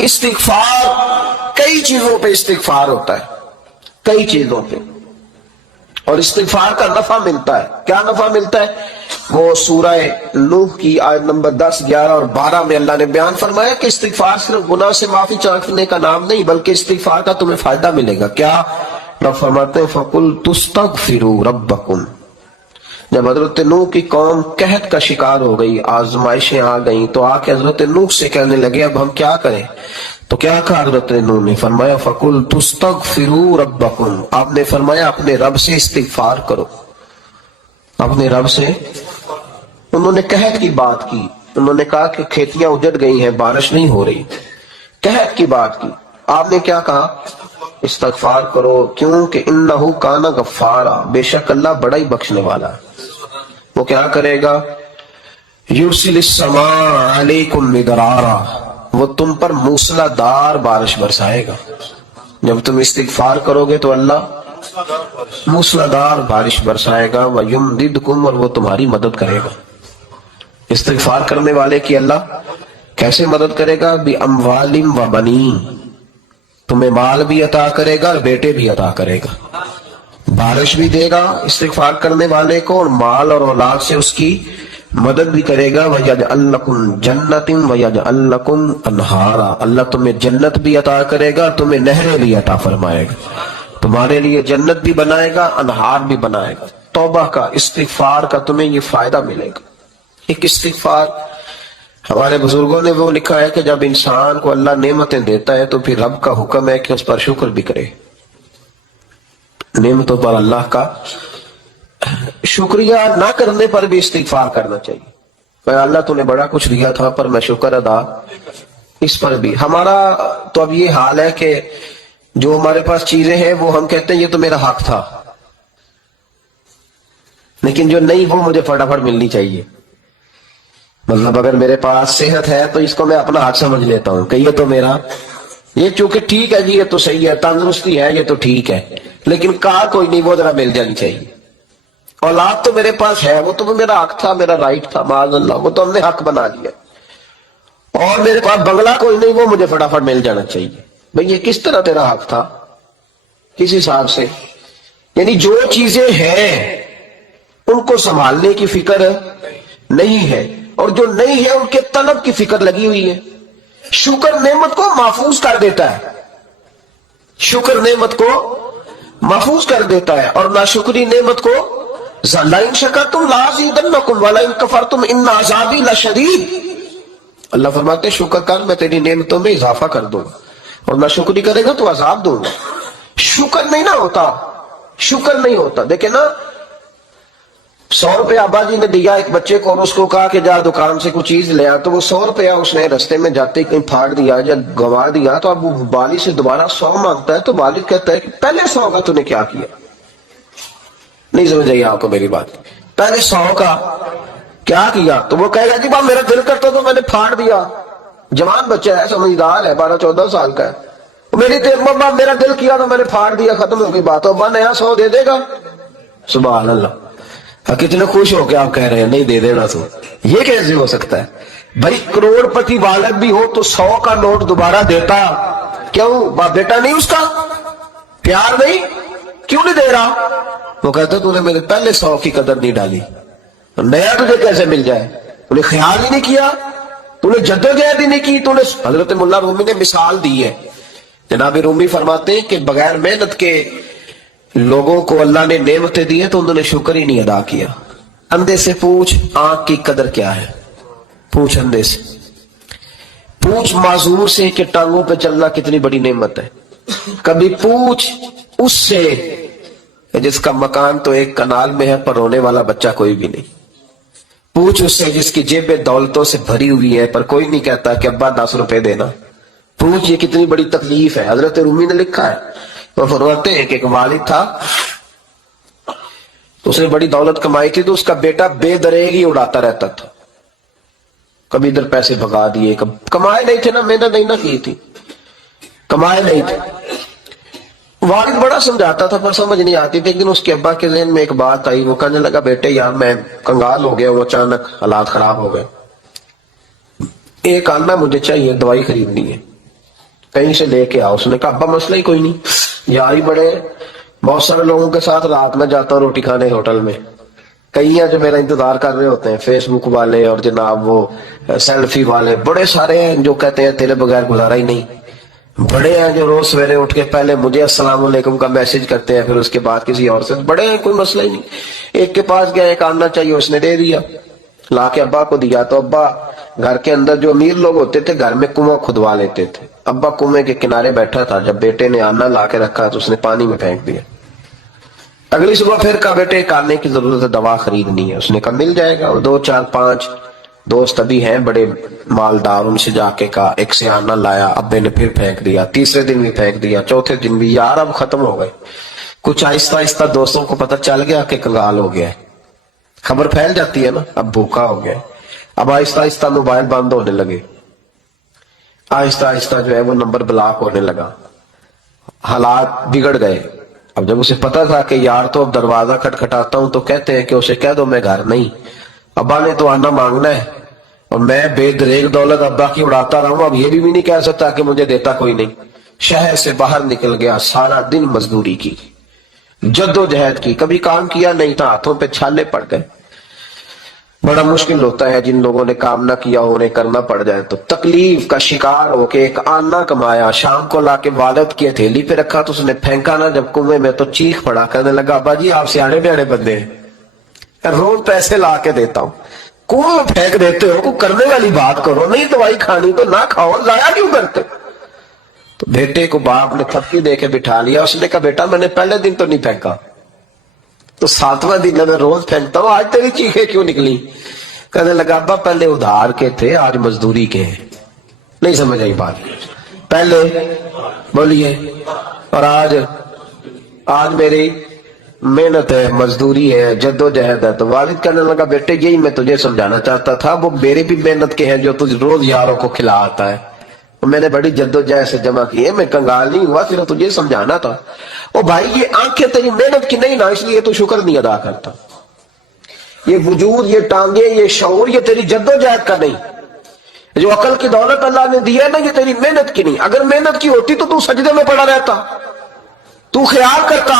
استغفار کئی چیزوں پہ استغفار ہوتا ہے، کئی چیزوں پہ، اور استغفار کا نفع ملتا ہے۔ کیا نفع ملتا ہے؟ وہ سورہ نوح کی آیت نمبر 10، 11 اور 12 میں اللہ نے بیان فرمایا کہ استغفار صرف گناہ سے معافی چاہنے کا نام نہیں، بلکہ استغفار کا تمہیں فائدہ ملے گا۔ کیا؟ رب فرماتے ہیں فَقُلْتُ اسْتَغْفِرُوا رَبَّكُمْ۔ جب حضرت نوح کی قوم قحط کا شکار ہو گئی، آزمائشیں آ گئیں، تو آ کے حضرت نوح سے کہنے لگے اب ہم کیا کریں؟ تو کیا کہا حضرت نوح نے؟ فرمایا فَقُلْتُ اسْتَغْفِرُوا رَبَّكُمْ۔ آپ نے فرمایا اپنے رب سے استغفار کرو، اپنے رب سے۔ انہوں نے قحط کی بات کی، انہوں نے کہا کہ کھیتیاں اجڑ گئی ہیں، بارش نہیں ہو رہی، قحط کی بات کی۔ آپ نے کیا کہا؟ استغفار کرو، کیوں کہ انہو کان غفارا، بے شک اللہ بڑا ہی بخشنے والا ہے۔ وہ کیا کرے گا؟ یرسل السماء علیکم مدرارا، وہ تم پر موسلا دار بارش برسائے گا۔ جب تم استغفار کرو گے تو اللہ موسلا دار بارش برسائے گا، وَيُمْدِدْكُمْ، اور وہ تمہاری مدد کرے گا۔ استغفار کرنے والے کی اللہ کیسے مدد کرے گا؟ بِأَمْوَالٍ وَبَنِينَ، تمہیں مال بھی عطا کرے گا اور بیٹے بھی عطا کرے گا، بارش بھی دے گا استغفار کرنے والے کو، اور مال اور اولاد سے اس کی مدد بھی کرے گا۔ وَيَجْعَلْ لَكُمْ جَنَّةٍ وَيَجْعَلْ لَكُمْ أَنْهَارًا، اللہ تمہیں جنت بھی عطا کرے گا، تمہیں نہریں بھی عطا فرمائے گا، تمہارے لیے جنت بھی بنائے گا، انہار بھی بنائے گا۔ توبہ کا، استغفار کا تمہیں یہ فائدہ ملے گا۔ ایک استغفار، ہمارے بزرگوں نے وہ لکھا ہے کہ جب انسان کو اللہ نعمتیں دیتا ہے تو پھر رب کا حکم ہے کہ اس پر شکر بھی کرے، نعمتوں پر اللہ کا شکریہ نہ کرنے پر بھی استغفار کرنا چاہیے کہ اللہ تو نے بڑا کچھ دیا تھا پر میں شکر ادا اس پر بھی۔ ہمارا تو اب یہ حال ہے کہ جو ہمارے پاس چیزیں ہیں وہ ہم کہتے ہیں یہ تو میرا حق تھا، لیکن جو نہیں وہ مجھے فٹافٹ ملنی چاہیے۔ مطلب اگر میرے پاس صحت ہے تو اس کو میں اپنا حق سمجھ لیتا ہوں کہ یہ تو میرا، یہ چونکہ ٹھیک ہے جی، یہ تو صحیح ہے، تندرستی ہے، یہ تو ٹھیک ہے، لیکن کہا کوئی نہیں، وہ ذرا مل جانی چاہیے۔ اولاد تو میرے پاس ہے، وہ تو میرا حق تھا، میرا رائٹ تھا، معاذ اللہ، وہ تو ہم نے حق بنا لیا۔ اور میرے پاس بنگلہ کوئی نہیں، وہ مجھے فٹافٹ مل جانا چاہیے۔ بھئی یہ کس طرح تیرا حق تھا؟ کس حساب سے؟ یعنی جو چیزیں ہیں ان کو سنبھالنے کی فکر نہیں ہے، اور جو نہیں ہے ان کے طلب کی فکر لگی ہوئی ہے۔ شکر نعمت کو محفوظ کر دیتا ہے، شکر نعمت کو محفوظ کر دیتا ہے، اور ناشکری نعمت کو لَئِن شَكَرْتُمْ لَأَزِيدَنَّكُمْ وَلَئِن كَفَرْتُمْ إِنَّ عَذَابِي لَشَدِيدٌ۔ اللہ فرماتے ہیں شکر کر، میں تیری نعمتوں میں اضافہ کر دوں گا، اور ناشکری کرے گا تو عذاب دوں گا۔ شکر نہیں نہ ہوتا، شکر نہیں ہوتا۔ دیکھیں نا، 100 روپے ابا جی نے دیا ایک بچے کو، اور اس کو کہا کہ جا دکان سے کچھ چیز لے آ، تو وہ 100 روپیہ اس نے رستے میں جاتے کہیں پھاڑ دیا یا گوا دیا، تو اب وہ والد سے دوبارہ 100 مانگتا ہے، تو والد کہتا ہے کہ پہلے 100 کا تو نے کیا کیا؟ نہیں سمجھ رہی آپ کو میری بات؟ پہلے 100 کا کیا کیا؟ تو وہ کہے گا کہ بابا میرا دل کرتا تو میں نے پھاڑ دیا۔ جوان بچہ ہے، سمجھدار ہے، 12-14 سال کا ہے، میرا دل کیا تو میں نے پھاڑ دیا، ختم ہو گئی بات۔ ابا نیا 100 دے دے گا؟ سبحان اللہ، کتنے خوش ہو کے آپ کہہ رہے ہیں نہیں دے دینا، تو یہ کیسے ہو سکتا ہے؟ بھائی کروڑ پتی والد بھی ہو تو 100 کا نوٹ دوبارہ دیتا کیوں؟ باپ بیٹا نہیں اس کا پیار نہیں، کیوں نہیں دے رہا؟ وہ کہتا تو نے میرے پہلے 100 کی قدر نہیں ڈالی، نیا تجھے کیسے مل جائے؟ تو نے خیال ہی نہیں کیا، تو نے جدوجہد ہی نہیں کی، تو نے۔ حضرت مولا رومی نے مثال دی ہے، جناب رومی فرماتے ہیں کہ بغیر محنت کے لوگوں کو اللہ نے نعمتیں دی ہیں تو انہوں نے شکر ہی نہیں ادا کیا۔ اندھے سے پوچھ آنکھ کی قدر کیا ہے، پوچھ اندھے سے، پوچھ معذور سے کہ ٹانگوں پہ چلنا کتنی بڑی نعمت ہے۔ کبھی پوچھ اس سے جس کا مکان تو ایک کنال میں ہے پر رونے والا بچہ کوئی بھی نہیں۔ پوچھ اس سے جس کی جیبیں دولتوں سے بھری ہوئی ہے پر کوئی نہیں کہتا کہ ابا 10 روپے دینا۔ پوچھ یہ کتنی بڑی تکلیف ہے۔ حضرت رومی نے لکھا ہے، وہ فرماتے ہیں کہ ایک والد تھا، اس نے بڑی دولت کمائی تھی تو اس کا بیٹا بے دریغی اڑاتا رہتا تھا، کبھی ادھر پیسے بھگا دیے، کمائے نہیں تھے نا، محنت نہیں نہ کی تھی، کمائے نہیں تھے۔ والد بڑا سمجھاتا تھا پر سمجھ نہیں آتی تھی، لیکن اس کے ابا کے ذہن میں ایک بات آئی، وہ کہنے لگا بیٹے یار میں کنگال ہو گیا، وہ اچانک حالات خراب ہو گئے، ایک آنا مجھے چاہیے، دوائی خریدنی ہے۔ کہیں سے لے کے آؤ. اس نے کہا ابا مسئلہ ہی کوئی نہیں, یار ہی بڑے, بہت سارے لوگوں کے ساتھ رات میں جاتا ہوں روٹی کھانے ہوٹل میں, کئی ہیں جو میرا انتظار کر رہے ہوتے ہیں, فیس بک والے اور جناب وہ سیلفی والے, بڑے سارے ہیں جو کہتے ہیں تیرے بغیر گزارا ہی نہیں. بڑے ہیں جو روز سویرے اٹھ کے پہلے مجھے السلام علیکم کا میسج کرتے ہیں, پھر اس کے بعد کسی اور سے. بڑے ہیں, کوئی مسئلہ ہی نہیں. ایک کے پاس گیا, ایک آنا چاہیے, اس نے دے دیا, لا کے ابا کو دیا. تو ابا گھر کے اندر جو امیر لوگ ہوتے تھے گھر میں کنواں کھدوا لیتے تھے. ابا کنویں کے کنارے بیٹھا تھا, جب بیٹے نے آنا لا کے رکھا تو اس نے پانی میں پھینک دیا. اگلی صبح پھر کہا بیٹے ایک آنے کی ضرورت ہے, دوا خریدنی ہے. اس نے کہا مل جائے گا. 2 4 5 دوست ابھی ہیں بڑے مالدار, ان سے جا کے کہا, ایک سے آنا لایا, ابے نے پھر پھینک دیا, تیسرے دن بھی پھینک دیا, چوتھے دن بھی. یار اب ختم ہو گئے. کچھ آہستہ آہستہ دوستوں کو پتہ چل گیا کہ کنگال ہو گیا ہے, خبر پھیل جاتی ہے نا, اب بھوکا ہو گیا. اب آہستہ آہستہ موبائل بند ہونے لگے, آہستہ آہستہ جو ہے وہ نمبر بلاک ہونے لگا, حالات بگڑ گئے. اب جب اسے پتا تھا کہ یار تو اب دروازہ کھٹکھٹاتا ہوں تو کہتے ہیں کہ اسے کہہ دو میں گھر نہیں, ابا نے تو آنا مانگنا ہے, اور میں بے دریغ دولت ابا کی اڑاتا رہا ہوں, اب یہ بھی نہیں کہہ سکتا کہ مجھے دیتا کوئی نہیں. شہر سے باہر نکل گیا, سارا دن مزدوری کی, جد و جہد کی, کبھی کام کیا نہیں تھا, ہاتھوں پہ چھالے پڑ گئے. بڑا مشکل ہوتا ہے جن لوگوں نے کام نہ کیا انہیں کرنا پڑ جائے تو. تکلیف کا شکار ہو کے ایک آنا کمایا, شام کو لا کے والد کی ہتھیلی پہ رکھا تو اس نے پھینکا نا جب کنویں میں تو چیخ پڑا, کہنے لگا ابا جی آپ سیاڑے بیاڑے بندے ہیں, روز پیسے لا کے دیتا ہوں, کنویں میں پھینک دیتے ہو, کوئی کرنے والی بات کرو, نہیں دوائی کھانی تو نہ کھاؤ, ضائع کیوں کرتے. تو بیٹے کو باپ نے تھپکی دے کے بٹھا لیا. اس نے کہا بیٹا میں نے پہلے دن تو نہیں پھینکا, تو 7واں دن میں روز پھینکتا ہوں, آج تیری چیخیں کیوں نکلی. کہنے لگا ابا پہلے ادھار کے تھے, آج مزدوری کے ہیں. نہیں سمجھ آئی بات, پہلے بولیے, اور آج میری محنت ہے, مزدوری ہے, جد و جہد ہے. تو والد کہنے لگا بیٹے یہی میں تجھے سمجھانا چاہتا تھا, وہ میرے بھی محنت کے ہیں جو تجھ روز یاروں کو کھلا آتا ہے, میں نے بڑی جد و جہد سے جمع کی ہے, میں کنگال نہیں ہوا, صرف تجھے سمجھانا تھا. او بھائی یہ آنکھیں تیری محنت کی نہیں نا, اس لیے تو شکر نہیں ادا کرتا. یہ وجود, یہ ٹانگیں, یہ شعور, یہ تیری جد و جہد کا نہیں. جو عقل کی دولت اللہ نے دی ہے نا, یہ تیری محنت کی نہیں. اگر محنت کی ہوتی تو سجدے میں پڑا رہتا, تو خیال کرتا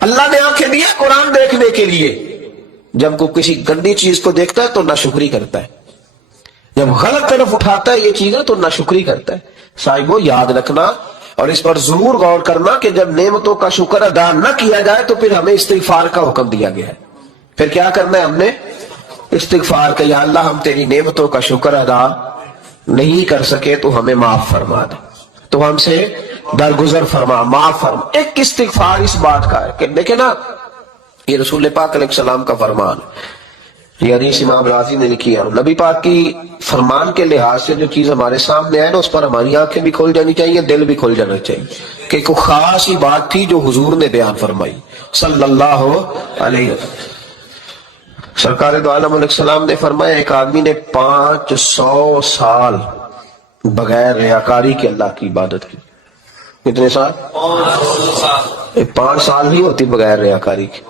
اللہ نے آنکھیں دی ہے قرآن دیکھنے کے لیے. جب کوئی کسی گندی چیز کو دیکھتا ہے تو ناشکری کرتا ہے, جب غلط طرف اٹھاتا ہے یہ چیزیں تو ناشکری کرتا ہے. صاحبو یاد رکھنا اور اس پر ضرور غور کرنا کہ جب نعمتوں کا شکر ادا نہ کیا جائے تو پھر ہمیں استغفار کا حکم دیا گیا ہے. پھر کیا کرنا ہے ہم نے؟ استغفار کا, یا اللہ ہم تیری نعمتوں کا شکر ادا نہیں کر سکے تو ہمیں معاف فرما دے, تو ہم سے درگزر فرما, معاف فرما. ایک استغفار اس بات کا ہے کہ دیکھیں نا, یہ رسول پاک علیہ السلام کا فرمان, یہ حدیث امام راضی نے لکھی ہے. نبی پاک کی فرمان کے لحاظ سے جو چیز ہمارے سامنے ہے نا, اس پر ہماری آنکھیں بھی کھل جانی چاہیے, دل بھی کھل جانا چاہیے, کہ کوئی خاص ہی بات تھی جو حضور نے بیان فرمائی صلی اللہ علیہ وسلم. سرکار دو عالم علیہ السلام نے فرمایا ایک آدمی نے 500 سال بغیر ریاکاری کے اللہ کی عبادت کی. کتنے سال؟ 5 سال نہیں ہوتی بغیر ریاکاری کی.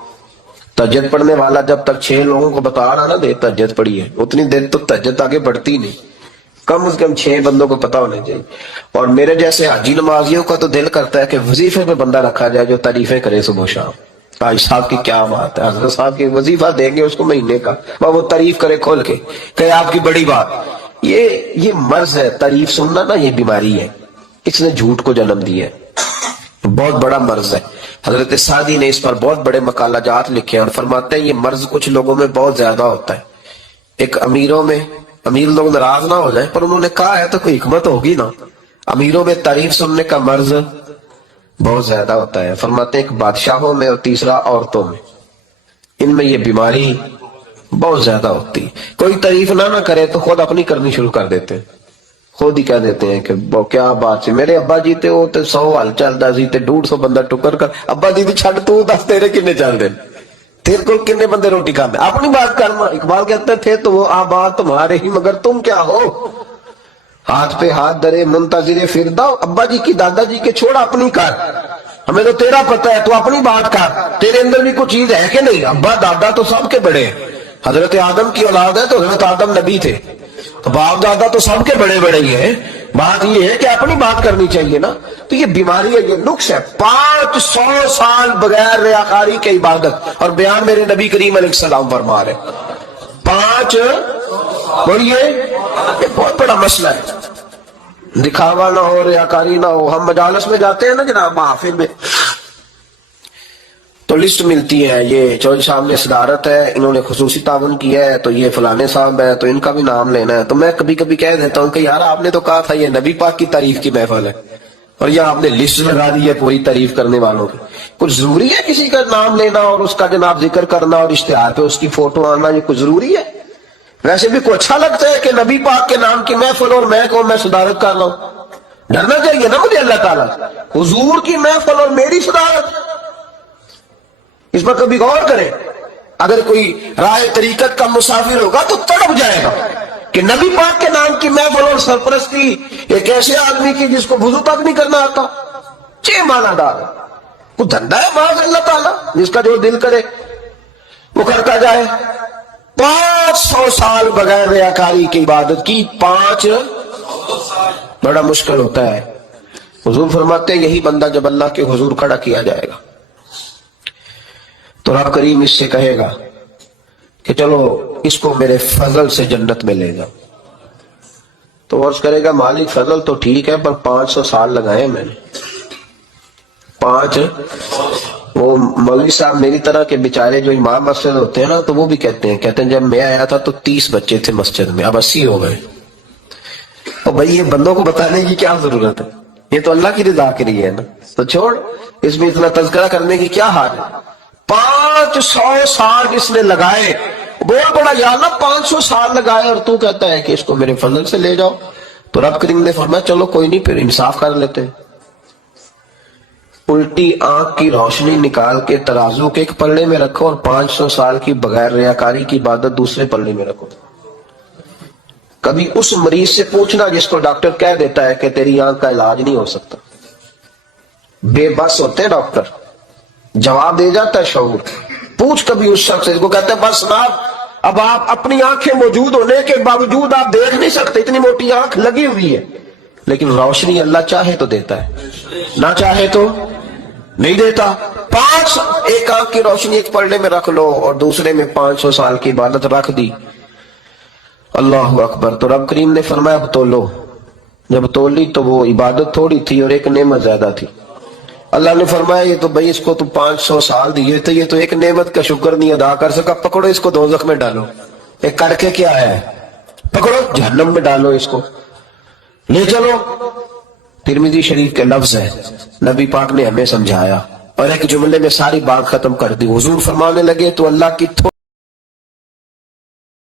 تہجد پڑھنے والا جب تک 6 لوگوں کو بتا رہا نا دے تہجد پڑھی ہے, اتنی دیر تو تہجد آگے بڑھتی نہیں, کم از کم 6 بندوں کو پتا ہونے چاہیے. اور میرے جیسے حاجی نمازیوں کا تو دل کرتا ہے کہ وظیفے پہ بندہ رکھا جائے جو تعریفیں کرے صبح شام. حاجی صاحب کی کیا بات ہے, حضرت صاحب کی وظیفہ دیں گے اس کو مہینے کا, وہ تعریف کرے کھول کے کہ آپ کی بڑی بات. یہ مرض ہے, تعریف سننا نا یہ بیماری ہے, اس نے جھوٹ کو جنم دیا ہے, بہت بڑا مرض ہے. حضرت سعدی نے اس پر بہت بڑے مقالہ جات لکھے ہیں اور فرماتے ہیں یہ مرض کچھ لوگوں میں بہت زیادہ ہوتا ہے. ایک امیروں میں, امیر لوگ ناراض نہ ہو جائیں پر انہوں نے کہا ہے تو کوئی حکمت ہوگی نا, امیروں میں تعریف سننے کا مرض بہت زیادہ ہوتا ہے. فرماتے ہیں ایک بادشاہوں میں اور تیسرا عورتوں میں, ان میں یہ بیماری بہت زیادہ ہوتی. کوئی تعریف نہ کرے تو خود اپنی کرنی شروع کر دیتے ہیں, خود ہی کہہ دیتے ہیں کہ کیا بات ہے, میرے ابا جی تے وہ تے 100 ہل چلتا سی تے 150 بندہ ٹکر کر, ابا جی چھڑ تو دس تیرے کنے چل دے, تیرے کو کنے بندے روٹی کھاتے, اپنی بات کرنا. اقبال کہتے تھے تو وہ آباد تمہارے ہی مگر تم کیا ہو, ہاتھ پہ ہاتھ درے منتظر فردا, ابا جی کی دادا جی کے چھوڑ اپنی کر, ہمیں تو تیرا پتہ ہے تو اپنی بات کر, تیرے اندر بھی کوئی چیز ہے کہ نہیں. ابا دادا تو سب کے بڑے ہیں, حضرت آدم کی اولاد ہے تو حضرت آدم نبی تھے, تو باپ دادا تو سب کے بڑے بڑے ہی ہیں، بات یہ ہے کہ اپنی بات کرنی چاہیے نا. تو یہ بیماری ہے، یہ نقص ہے. 500 سال بغیر ریاکاری کی عبادت، اور بیان میرے نبی کریم علیہ السلام فرما رہے 5 بولیے. یہ بہت بڑا مسئلہ ہے. دکھاوا نہ ہو، ریاکاری نہ ہو. ہم مجالس میں جاتے ہیں نا جناب، محافل میں، تو لسٹ ملتی ہے، یہ چودھری صاحب نے صدارت ہے، انہوں نے خصوصی تعاون کیا ہے، تو یہ فلانے صاحب ہے، تو ان کا بھی نام لینا ہے. تو میں کبھی کبھی کہہ دیتا ہوں کہ یار آپ نے تو کہا تھا یہ نبی پاک کی تعریف کی محفل ہے، اور یہ آپ نے لسٹ لگا دی ہے پوری تعریف کرنے والوں کی. کچھ ضروری ہے کسی کا نام لینا اور اس کا جناب ذکر کرنا اور اشتہار پہ اس کی فوٹو آنا؟ یہ کچھ ضروری ہے؟ ویسے بھی کوئی اچھا لگتا ہے کہ نبی پاک کے نام کی محفل اور میں کہوں میں صدارت کر رہا ہوں؟ ڈرنا چاہیے نا مجھے اللہ تعالیٰ. حضور کی محفل اور میری صدارت، اس پر کبھی غور کریں. اگر کوئی راہ طریقت کا مسافر ہوگا تو تڑپ جائے گا کہ نبی پاک کے نام کی محفل اور سرپرستی ایک ایسے آدمی کی جس کو وضو تک نہیں کرنا آتا. چھ معنی دار کوئی دھندا ہے معاذ اللہ تعالیٰ، جس کا جو دل کرے وہ کرتا جائے. 500 سال بغیر ریاکاری کی عبادت کی، 5 بڑا مشکل ہوتا ہے. حضور فرماتے ہیں یہی بندہ جب اللہ کے حضور کھڑا کیا جائے گا تو رب کریم اس سے کہے گا کہ چلو اس کو میرے فضل سے جنت میں لے جاؤ. تو عرض کرے گا مالک فضل تو ٹھیک ہے پر 500 سال لگائے میں نے. 5 وہ مولوی صاحب میری طرح کے بیچارے جو امام مسجد ہوتے ہیں نا، تو وہ بھی کہتے ہیں جب میں آیا تھا تو 30 بچے تھے مسجد میں، اب 80 ہو گئے. اور بھائی یہ بندوں کو بتانے کی کیا ضرورت ہے؟ یہ تو اللہ کی رضا کے لیے ہے نا. تو چھوڑ اس میں اتنا تذکرہ کرنے کی کیا حال ہے. 500 سال اس نے لگائے، بہت بڑا یا اللہ 500 سال لگائے اور تو کہتا ہے کہ اس کو میرے فضل سے لے جاؤ. تو رب کریم نے فرمایا چلو کوئی نہیں، پھر انصاف کر لیتے. الٹی آنکھ کی روشنی نکال کے ترازو کے ایک پلڑے میں رکھو اور 500 سال کی بغیر ریاکاری کی عبادت دوسرے پلڑے میں رکھو. کبھی اس مریض سے پوچھنا جس کو ڈاکٹر کہہ دیتا ہے کہ تیری آنکھ کا علاج نہیں ہو سکتا. بے بس ہوتے ہیں ڈاکٹر، جواب دے جاتا ہے شعور. پوچھ کبھی اس شخص سے، کو کہتے ہیں بس جناب اب آپ اپنی آنکھیں موجود ہونے کے باوجود آپ دیکھ نہیں سکتے، اتنی موٹی آنکھ لگی ہوئی ہے، لیکن روشنی اللہ چاہے تو دیتا ہے، نہ چاہے تو نہیں دیتا. 5 ایک آنکھ کی روشنی ایک پلڑے میں رکھ لو اور دوسرے میں 500 سال کی عبادت رکھ دی. اللہ اکبر. تو رب کریم نے فرمایا اب تولو. جب تولی تو وہ عبادت تھوڑی تھی اور ایک نعمت زیادہ تھی. اللہ نے فرمایا یہ تو بھائی اس کو تو 500 سال دیے تھے، یہ تو ایک نعمت کا شکر نہیں ادا کر سکا، پکڑو اس کو دوزخ میں ڈالو. ایک کر کے کیا آیا ہے، پکڑو جہنم میں ڈالو، اس کو لے چلو. ترمذی شریف کے لفظ ہے، نبی پاک نے ہمیں سمجھایا اور ایک جملے میں ساری بات ختم کر دی. حضور فرمانے لگے تو اللہ کی